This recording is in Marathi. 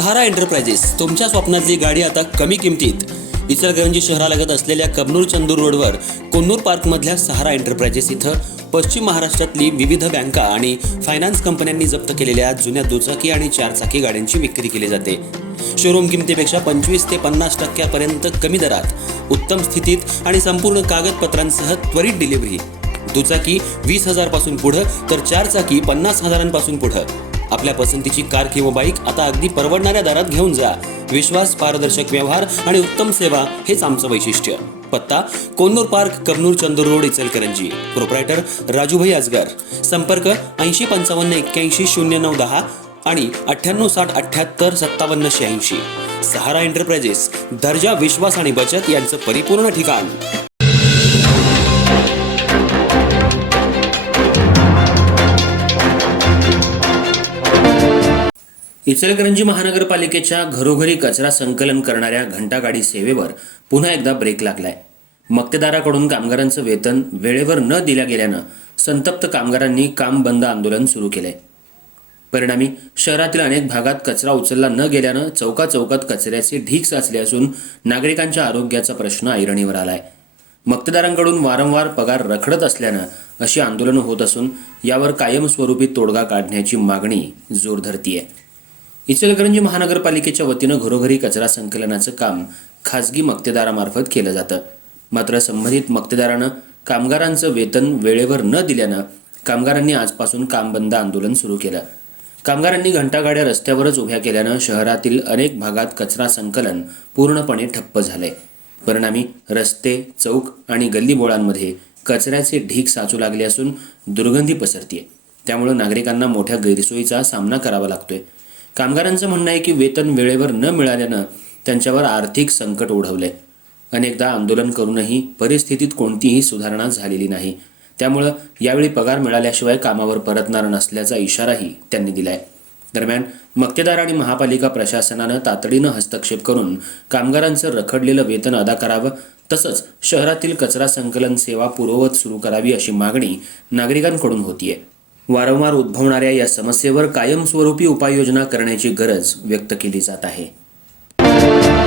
सहारा एंटरप्राइजेस तुमच्या स्वप्नातली गाडी आता कमी किमतीत. इचलकरंजी शहरालगत असलेल्या कबनूर चंदूर रोडवर कोन्नूर पार्कमधल्या सहारा एंटरप्राइजेस इथं पश्चिम महाराष्ट्रातली विविध बँका आणि फायनान्स कंपन्यांनी जप्त केलेल्या जुन्या दुचाकी आणि चारचाकी गाड्यांची विक्री केली जाते. शोरूम किमतीपेक्षा 25 ते 50% कमी दरात, उत्तम स्थितीत आणि संपूर्ण कागदपत्रांसह त्वरित डिलिव्हरी. दुचाकी 20,000 पासून पुढे तर चारचाकी 50,000 पुढे. आपल्या पसंतीची कार किंवा बाईक आता अगदी परवडणाऱ्या दरात घेऊन जा. विश्वास, पारदर्शक व्यवहार आणि उत्तम सेवा हेच आमचं वैशिष्ट्य. पत्ता Konnur park, Kabnur Chandur road, Ichalkaranji. Proprietor Rajubhai Ajgar. संपर्क 8055810910 आणि 9860785786. सहारा एंटरप्राइजेस, दर्जा, विश्वास आणि बचत यांचं परिपूर्ण ठिकाण. इचलकरंजी महानगरपालिकेच्या घरोघरी कचरा संकलन करणाऱ्या घंटागाडी सेवेवर पुन्हा एकदा ब्रेक लागलाय. मक्तेदाराकडून कामगारांचं वेतन वेळेवर न दिल्या गेल्यानं संतप्त कामगारांनी काम बंद आंदोलन सुरू केलंय. परिणामी शहरातील अनेक भागात कचरा उचलला न गेल्यानं चौकाचौकात कचऱ्याचे ढीग साचले असून नागरिकांच्या आरोग्याचा प्रश्न ऐरणीवर आलाय. मक्तेदारांकडून वारंवार पगार रखडत असल्यानं अशी आंदोलनं होत असून यावर कायमस्वरूपी तोडगा काढण्याची मागणी जोर धरतीये. इचलकरंजी महानगरपालिकेच्या वतीनं घरोघरी कचरा संकलनाचं काम खासगी मक्तेदारामार्फत केलं जातं. मात्र संबंधित मक्तेदारानं कामगारांचं वेतन वेळेवर न दिल्यानं कामगारांनी आजपासून काम बंद आंदोलन सुरू केलं. कामगारांनी घंटागाड्या रस्त्यावरच उभ्या केल्यानं शहरातील अनेक भागात कचरा संकलन पूर्णपणे ठप्प झालंय. परिणामी रस्ते, चौक आणि गल्लीबोळांमध्ये कचऱ्याचे ढीग साचू लागले असून दुर्गंधी पसरतीये. त्यामुळे नागरिकांना मोठ्या गैरसोयीचा सामना करावा लागतोय. कामगारांचं म्हणणं आहे की वेतन वेळेवर न मिळाल्यानं त्यांच्यावर आर्थिक संकट ओढवलंय. अनेकदा आंदोलन करूनही परिस्थितीत कोणतीही सुधारणा झालेली नाही. त्यामुळं यावेळी पगार मिळाल्याशिवाय कामावर परतणार नसल्याचा इशाराही त्यांनी दिलाय. दरम्यान मक्तेदार आणि महापालिका प्रशासनानं तातडीनं हस्तक्षेप करून कामगारांचं रखडलेलं वेतन अदा करावं, तसंच शहरातील कचरा संकलन सेवा पूर्ववत सुरू करावी अशी मागणी नागरिकांकडून होतीये. वारंवार उद्भवणाऱ्या या समस्येवर कायमस्वरूपी उपाययोजना करण्याची गरज व्यक्त केली जात आहे.